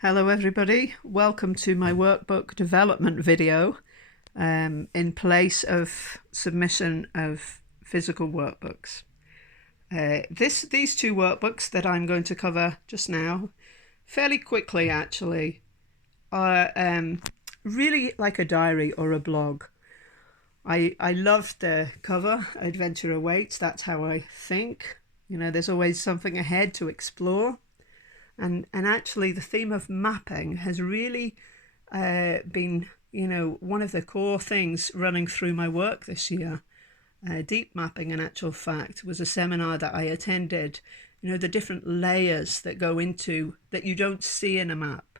Hello everybody, welcome to my workbook development video in place of submission of physical workbooks. These two workbooks that I'm going to cover just now, fairly quickly actually, are really like a diary or a blog. I love the cover, Adventure Awaits, that's how I think. You know, there's always something ahead to explore. And actually the theme of mapping has really been, one of the core things running through my work this year. Deep mapping, in actual fact, was a seminar that I attended. The different layers that go into, that you don't see in a map.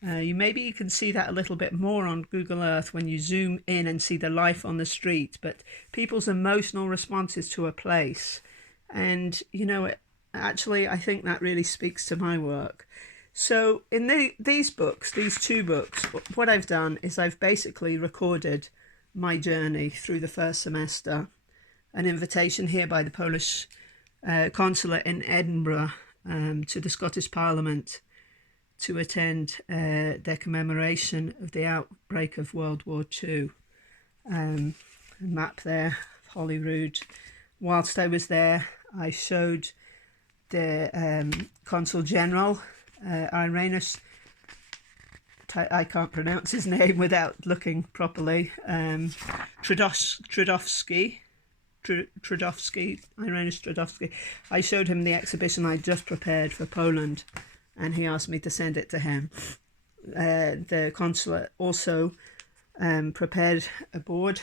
Maybe you can see that a little bit more on Google Earth when you zoom in and see the life on the street, but people's emotional responses to a place. And, actually, I think that really speaks to my work. So in these two books, what I've done is I've basically recorded my journey through the first semester. An invitation here by the Polish consulate in Edinburgh to the Scottish Parliament to attend their commemoration of the outbreak of World War II. A map there, Holyrood. Whilst I was there, I showed the Consul General, Ireneusz, I can't pronounce his name without looking properly, Ireneusz Tredowski. I showed him the exhibition I just prepared for Poland, and he asked me to send it to him. The consulate also prepared a board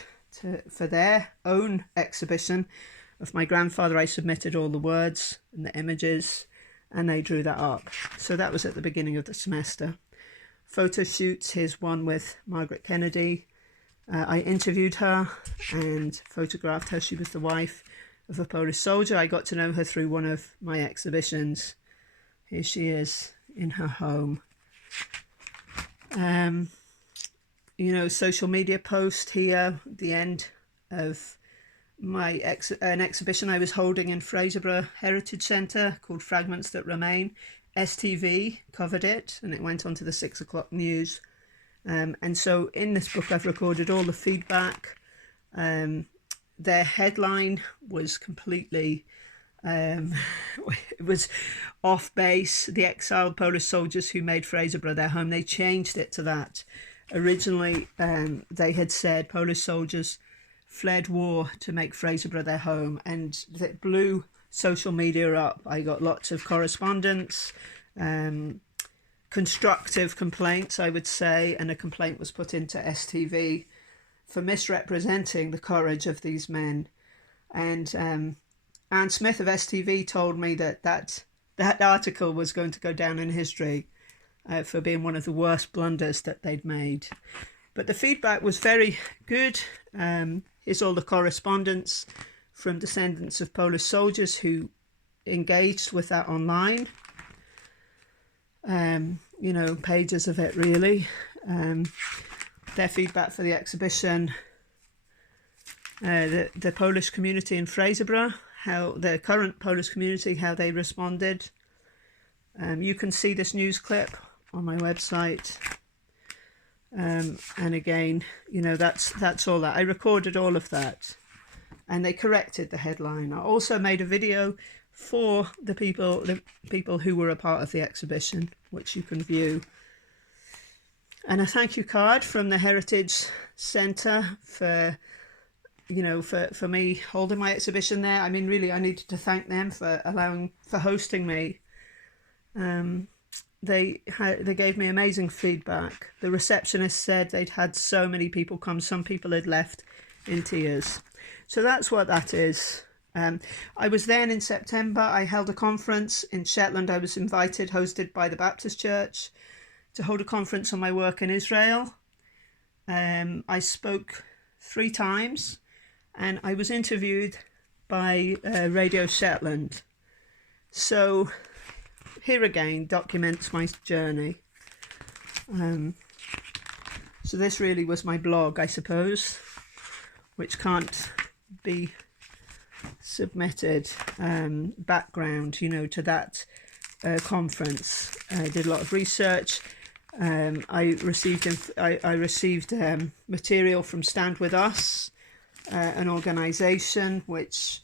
for their own exhibition of my grandfather. I submitted all the words and the images, and they drew that up. So that was at the beginning of the semester. Photo shoots, here's one with Margaret Kennedy. I interviewed her and photographed her. She was the wife of a Polish soldier. I got to know her through one of my exhibitions. Here she is in her home. Social media post here, the end of an exhibition I was holding in Fraserburgh Heritage Centre called Fragments That Remain. STV covered it, and it went on to the 6 o'clock news. And so in this book I've recorded all the feedback. Their headline was completely, it was off base. The exiled Polish soldiers who made Fraserburgh their home. They changed it to that. Originally they had said Polish soldiers fled war to make Fraserburgh their home, and that blew social media up. I got lots of correspondence, constructive complaints, I would say, and a complaint was put into STV for misrepresenting the courage of these men. And Anne Smith of STV told me that article was going to go down in history for being one of the worst blunders that they'd made. But the feedback was very good. Here's all the correspondence from descendants of Polish soldiers who engaged with that online. Pages of it really. Their feedback for the exhibition. The Polish community in Fraserburgh, how the current Polish community, how they responded. You can see this news clip on my website. And again, that's all that. I recorded all of that, and they corrected the headline. I also made a video for the people who were a part of the exhibition, which you can view. And a thank you card from the Heritage Centre for me holding my exhibition there. I mean, really, I needed to thank them for hosting me. They gave me amazing feedback. The receptionist said they'd had so many people come. Some people had left in tears. So that's what that is. I was then in September. I held a conference in Shetland. I was invited, hosted by the Baptist Church, to hold a conference on my work in Israel. I spoke 3 times, and I was interviewed by Radio Shetland. So here again documents my journey. So this really was my blog, I suppose, which can't be submitted. Background, to that conference. I did a lot of research. I received material from Stand With Us, an organisation which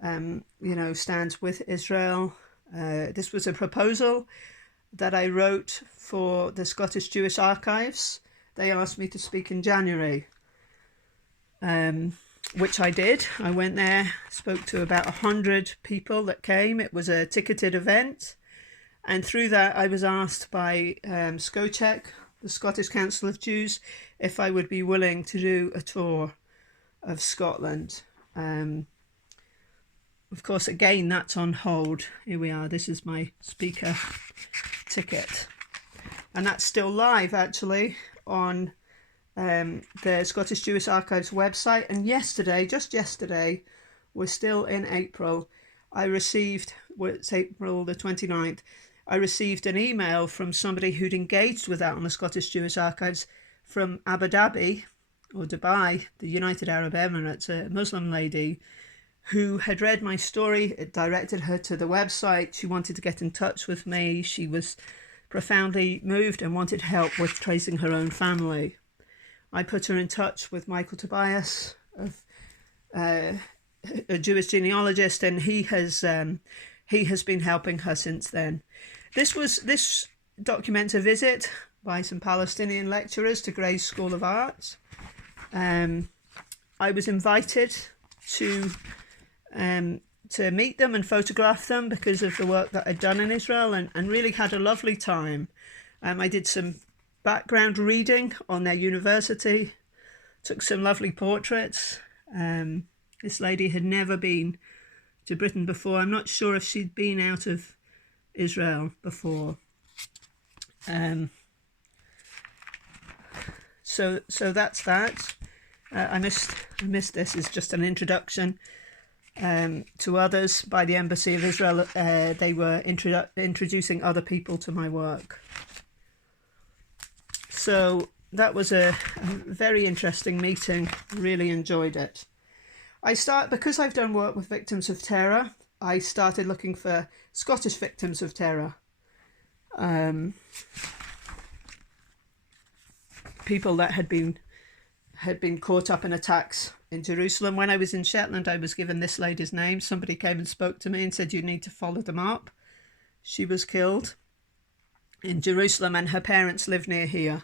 stands with Israel. This was a proposal that I wrote for the Scottish Jewish Archives. They asked me to speak in January, which I did. I went there, spoke to about 100 people that came. It was a ticketed event. And through that, I was asked by SCOCHEC, the Scottish Council of Jews, if I would be willing to do a tour of Scotland. Of course, again, that's on hold. Here we are. This is my speaker ticket. And that's still live, actually, on the Scottish Jewish Archives website. And yesterday, just yesterday, we're still in April, I received, it's April the 29th, I received an email from somebody who'd engaged with that on the Scottish Jewish Archives from Abu Dhabi, or Dubai, the United Arab Emirates, a Muslim lady who had read my story. It directed her to the website. She wanted to get in touch with me. She was profoundly moved and wanted help with tracing her own family. I put her in touch with Michael Tobias, a Jewish genealogist, and he has been helping her since then. This documents a visit by some Palestinian lecturers to Gray's School of Arts. I was invited to meet them and photograph them because of the work that I'd done in Israel, and really had a lovely time. I did some background reading on their university, took some lovely portraits. This lady had never been to Britain before. I'm not sure if she'd been out of Israel before. So that's that. I missed this as just an introduction to others by the Embassy of Israel. They were introducing other people to my work. So that was a very interesting meeting. Really enjoyed it. Because I've done work with victims of terror, I started looking for Scottish victims of terror. People that had been caught up in attacks in Jerusalem. When I was in Shetland, I was given this lady's name. Somebody came and spoke to me and said, you need to follow them up. She was killed in Jerusalem and her parents live near here.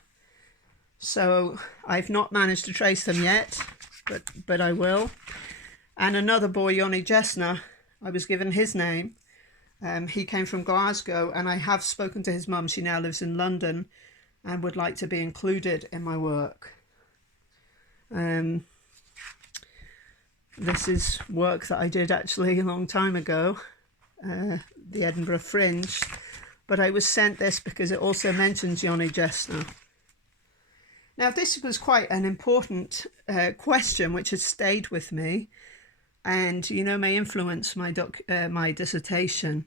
So I've not managed to trace them yet, but I will. And another boy, Yoni Jesna, I was given his name. He came from Glasgow, and I have spoken to his mum. She now lives in London and would like to be included in my work. This is work that I did actually a long time ago, the Edinburgh Fringe, but I was sent this because it also mentions Yoni Jesna. Now, this was quite an important question which has stayed with me and, may influence my dissertation.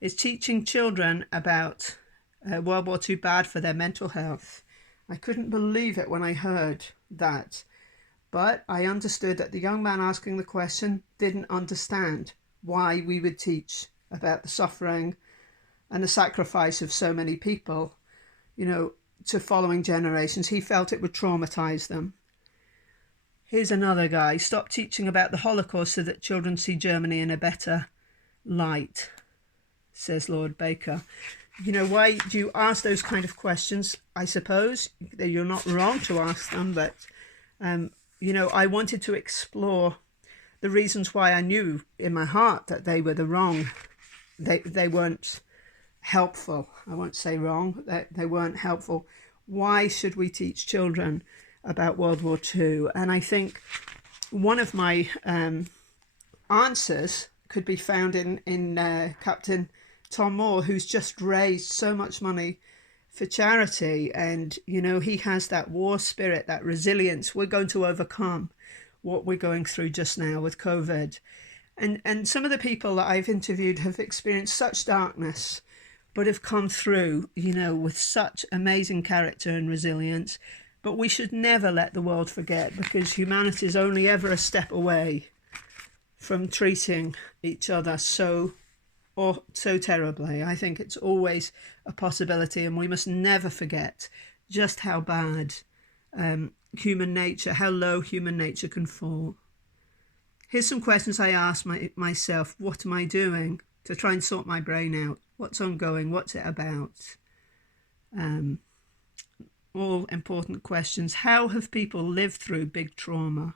Is teaching children about World War II bad for their mental health? I couldn't believe it when I heard that. But I understood that the young man asking the question didn't understand why we would teach about the suffering and the sacrifice of so many people, to following generations. He felt it would traumatize them. Here's another guy. Stop teaching about the Holocaust so that children see Germany in a better light, says Lord Baker. Why do you ask those kind of questions? I suppose you're not wrong to ask them, but I wanted to explore the reasons why I knew in my heart that they were the wrong. They weren't helpful. I won't say wrong. They weren't helpful. Why should we teach children about World War II? And I think one of my answers could be found in Captain Tom Moore, who's just raised so much money for charity, and he has that war spirit, that resilience. We're going to overcome what we're going through just now with COVID, and some of the people that I've interviewed have experienced such darkness but have come through with such amazing character and resilience. But we should never let the world forget, because humanity is only ever a step away from treating each other so or so terribly. I think it's always a possibility, and we must never forget just how bad human nature, how low human nature can fall. Here's some questions I asked myself. What am I doing to try and sort my brain out? What's ongoing? What's it about? All important questions. How have people lived through big trauma?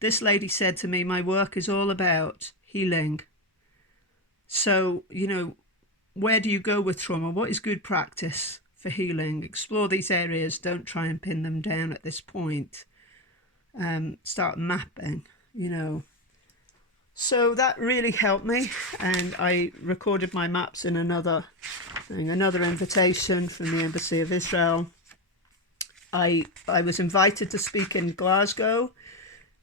This lady said to me, my work is all about healing. So, where do you go with trauma? What is good practice for healing? Explore these areas. Don't try and pin them down at this point. Start mapping, So that really helped me, and I recorded my maps in another invitation from the Embassy of Israel. I was invited to speak in Glasgow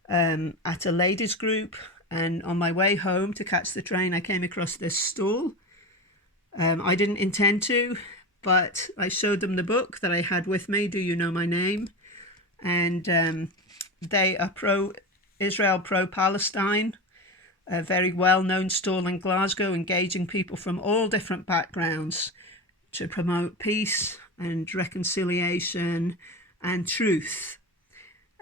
at a ladies group, and on my way home to catch the train I came across this stall. I didn't intend to, but I showed them the book that I had with me, Do You Know My Name? And they are pro-Israel, pro-Palestine, a very well-known stall in Glasgow, engaging people from all different backgrounds to promote peace and reconciliation and truth.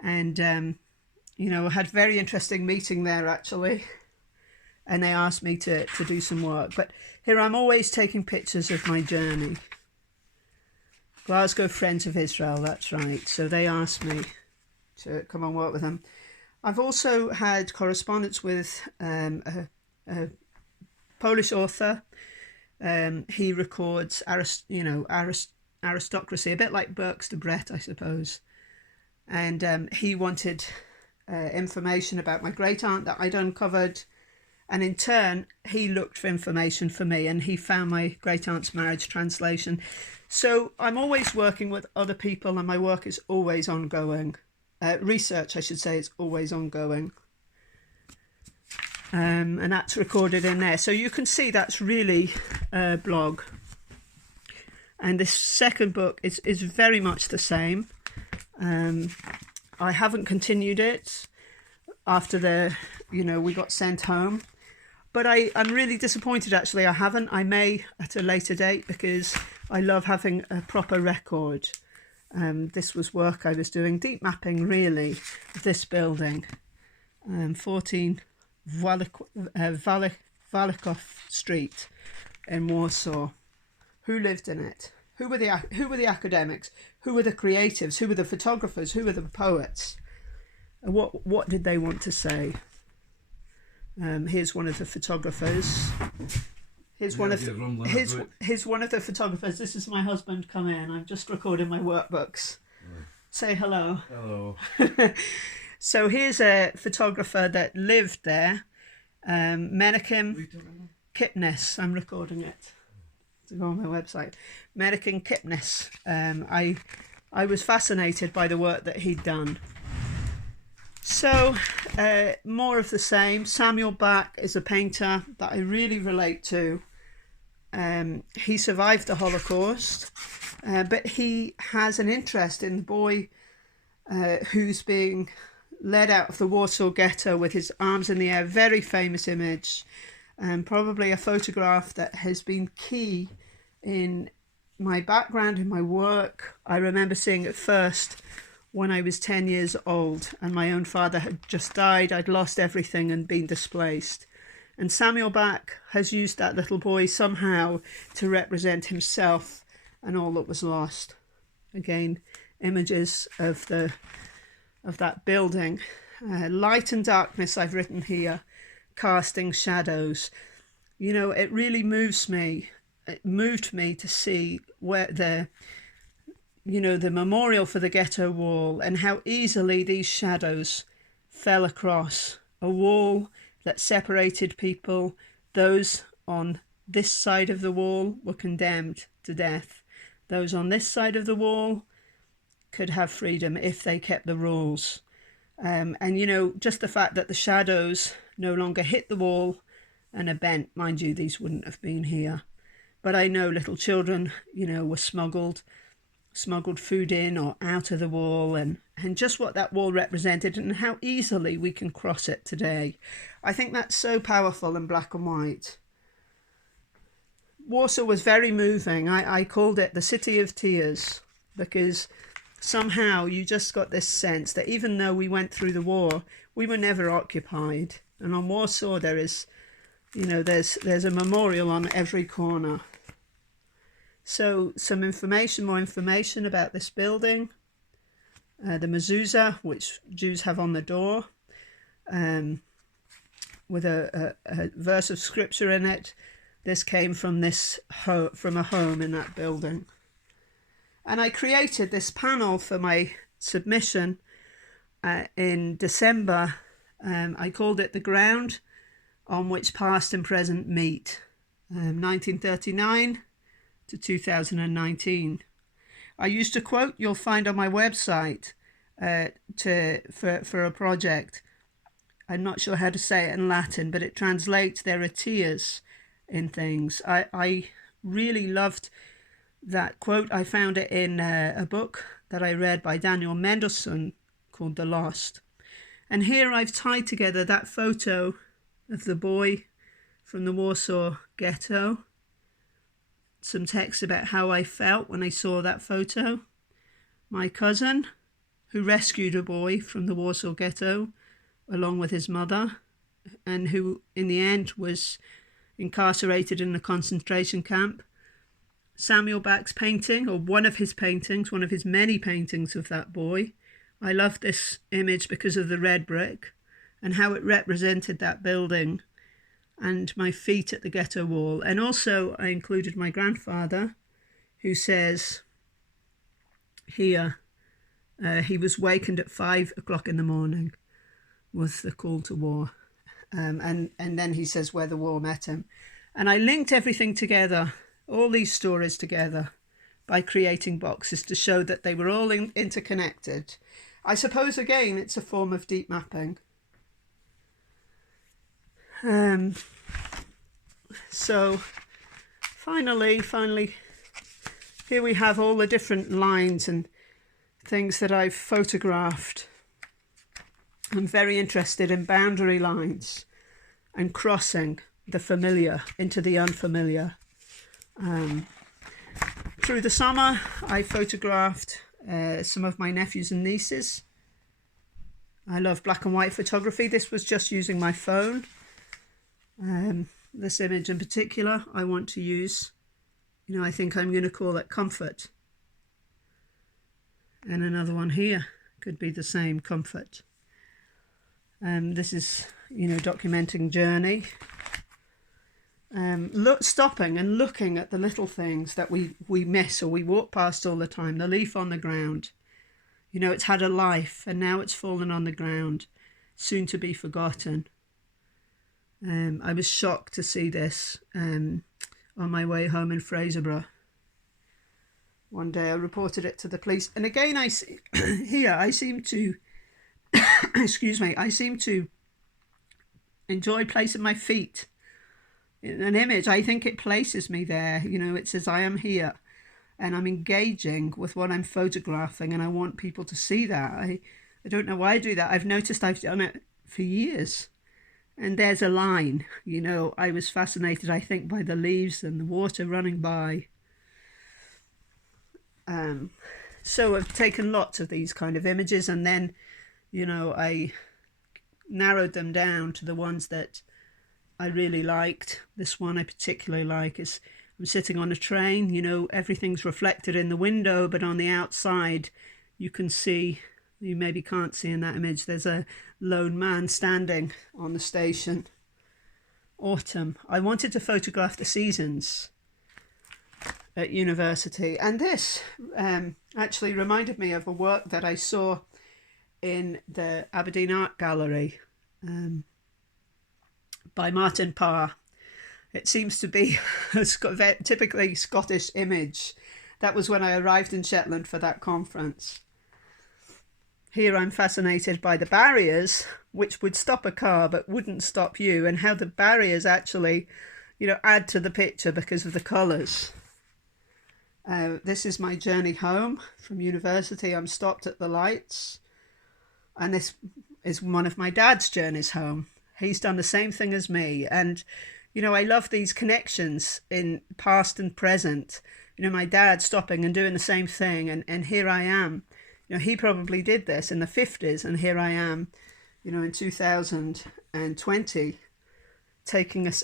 And, I had a very interesting meeting there, actually. And they asked me to do some work. But here I'm always taking pictures of my journey. Glasgow Friends of Israel, that's right. So they asked me to come and work with them. I've also had correspondence with a Polish author. He records aristocracy, a bit like Burke's de Brett, I suppose. And he wanted information about my great aunt that I'd uncovered. And in turn, he looked for information for me, and he found my great aunt's marriage translation. So I'm always working with other people, and my work is always ongoing. Research, I should say, is always ongoing. And that's recorded in there. So you can see that's really a blog. And this second book is very much the same. I haven't continued it after we got sent home. But I'm really disappointed, actually. I haven't. I may at a later date, because I love having a proper record. This was work I was doing, deep mapping, really, of this building. 14 Walikov Street in Warsaw. Who lived in it? Who were the academics? Who were the creatives? Who were the photographers? Who were the poets? What did they want to say? Here's one of the photographers. Here's one of the photographers. This is my husband. Come in. I'm just recording my workbooks. Yeah. Say hello. Hello. So here's a photographer that lived there. Menachem Kipnis. I'm recording it to go on my website. Menachem Kipnis. I was fascinated by the work that he'd done. So, more of the same. Samuel Bach is a painter that I really relate to. He survived the Holocaust, but he has an interest in the boy who's being led out of the Warsaw Ghetto with his arms in the air. Very famous image, probably a photograph that has been key in my background, in my work. I remember seeing it first when I was 10 years old, and my own father had just died. I'd lost everything and been displaced. And Samuel Bach has used that little boy somehow to represent himself and all that was lost. Again, images of that building. Light and darkness, I've written here, casting shadows. It really moves me. It moved me to see where the memorial for the ghetto wall, and how easily these shadows fell across a wall that separated people. Those on this side of the wall were condemned to death. Those on this side of the wall could have freedom if they kept the rules. And just the fact that the shadows no longer hit the wall and are bent. Mind you, these wouldn't have been here. But I know little children, were smuggled food in or out of the wall, and just what that wall represented and how easily we can cross it today. I think that's so powerful in black and white. Warsaw was very moving. I called it the City of Tears, because somehow you just got this sense that even though we went through the war, we were never occupied. And on Warsaw there is, there's a memorial on every corner. So some more information about this building. The mezuzah, which Jews have on the door, with a verse of scripture in it. This came from from a home in that building. And I created this panel for my submission in December. I called it The Ground on Which Past and Present Meet, 1939 to 2019. I used a quote you'll find on my website for a project. I'm not sure how to say it in Latin, but it translates "there are tears in things." I really loved that quote. I found it in a book that I read by Daniel Mendelsohn called The Lost. And here I've tied together that photo of the boy from the Warsaw Ghetto, some text about how I felt when I saw that photo, my cousin who rescued a boy from the Warsaw Ghetto along with his mother, and who in the end was incarcerated in a concentration camp, Samuel Bach's painting, or one of his paintings, one of his many paintings of that boy. I love this image because of the red brick and how it represented that building, and my feet at the ghetto wall. And also I included my grandfather, who says here, he was wakened at 5 o'clock in the morning with the call to war. And then he says where the war met him. And I linked everything together, all these stories together, by creating boxes to show that they were all interconnected. I suppose, again, it's a form of deep mapping. So finally, here we have all the different lines and things that I've photographed. I'm very interested in boundary lines and crossing the familiar into the unfamiliar. Through the summer, I photographed some of my nephews and nieces. I love black and white photography. This was just using my phone. This image in particular I want to use. I think I'm going to call it Comfort. And another one here could be the same, Comfort. This is, documenting journey. Stopping and looking at the little things that we miss or we walk past all the time. The leaf on the ground. It's had a life and now it's fallen on the ground, soon to be forgotten. I was shocked to see this on my way home in Fraserburgh. One day I reported it to the police. And again, I see here, I seem to, I seem to enjoy placing my feet in an image. I think it places me there. It says I am here and I'm engaging with what I'm photographing, and I want people to see that. I don't know why I do that. I've noticed I've done it for years. And there's a line, I was fascinated, I think, by the leaves and the water running by. So I've taken lots of these kind of images, and then, I narrowed them down to the ones that I really liked. This one I particularly like is I'm sitting on a train, everything's reflected in the window, but on the outside you can see, you maybe can't see in that image, there's a lone man standing on the station. Autumn. I wanted to photograph the seasons at university, and this actually reminded me of a work that I saw in the Aberdeen Art Gallery by Martin Parr. It seems to be a typically Scottish image. That was when I arrived in Shetland for that conference. Here I'm fascinated by the barriers, which would stop a car but wouldn't stop you, and how the barriers actually, add to the picture because of the colours. This is my journey home from university. I'm stopped at the lights, and this is one of my dad's journeys home. He's done the same thing as me, and You know, I love these connections in past and present. You know, my dad stopping and doing the same thing, and here I am. You know, he probably did this in the 50s, and here I am, you know, in 2020,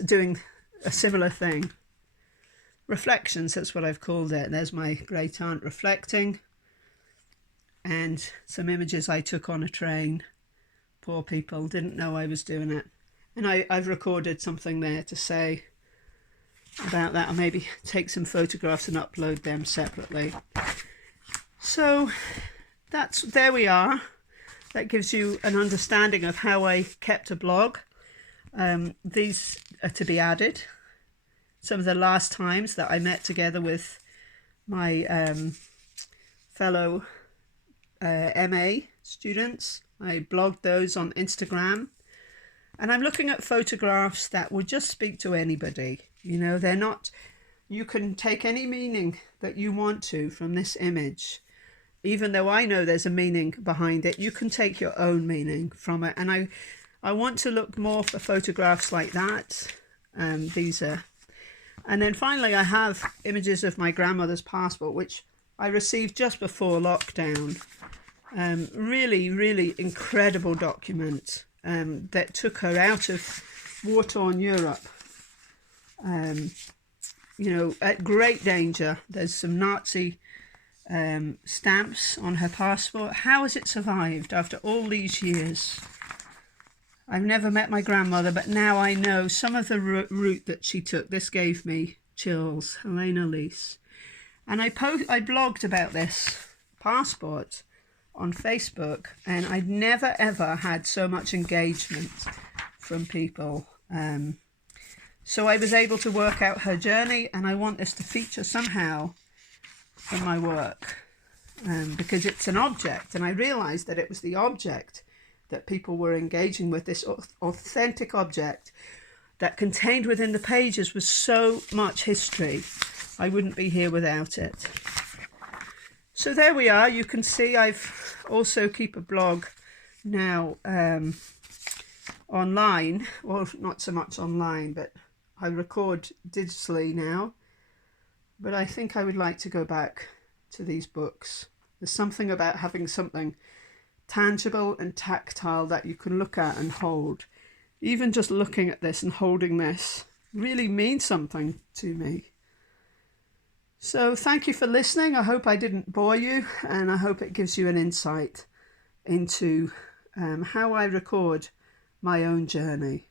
doing a similar thing. Reflections, that's what I've called it. There's my great aunt reflecting, and some images I took on a train. Poor people, didn't know I was doing it. And I've recorded something there to say about that, or maybe take some photographs and upload them separately. So there we are. That gives you an understanding of how I kept a blog. These are to be added. Some of the last times that I met together with my fellow MA students. I blogged those on Instagram. And I'm looking at photographs that would just speak to anybody. You know, they're not, you can take any meaning that you want to from this image. Even though I know there's a meaning behind it, you can take your own meaning from it. And I want to look more for photographs like that. These are, and then finally I have images of my grandmother's passport, which I received just before lockdown. Really, really incredible document. That took her out of war-torn Europe, you know, at great danger. There's some Nazi stamps on her passport. How has it survived after all these years? I've never met my grandmother, but now I know some of the route that she took. This gave me chills. Helena Lease. And I blogged about this passport on Facebook, and I'd never ever had so much engagement from people. So I was able to work out her journey, and I want this to feature somehow in my work, because it's an object, and I realized that it was the object that people were engaging with, this authentic object that contained within the pages was so much history. I wouldn't be here without it. So there we are. You can see I've also keep a blog now online. Well, not so much online, but I record digitally now. But I think I would like to go back to these books. There's something about having something tangible and tactile that you can look at and hold. Even just looking at this and holding this really means something to me. So thank you for listening. I hope I didn't bore you, and I hope it gives you an insight into how I record my own journey.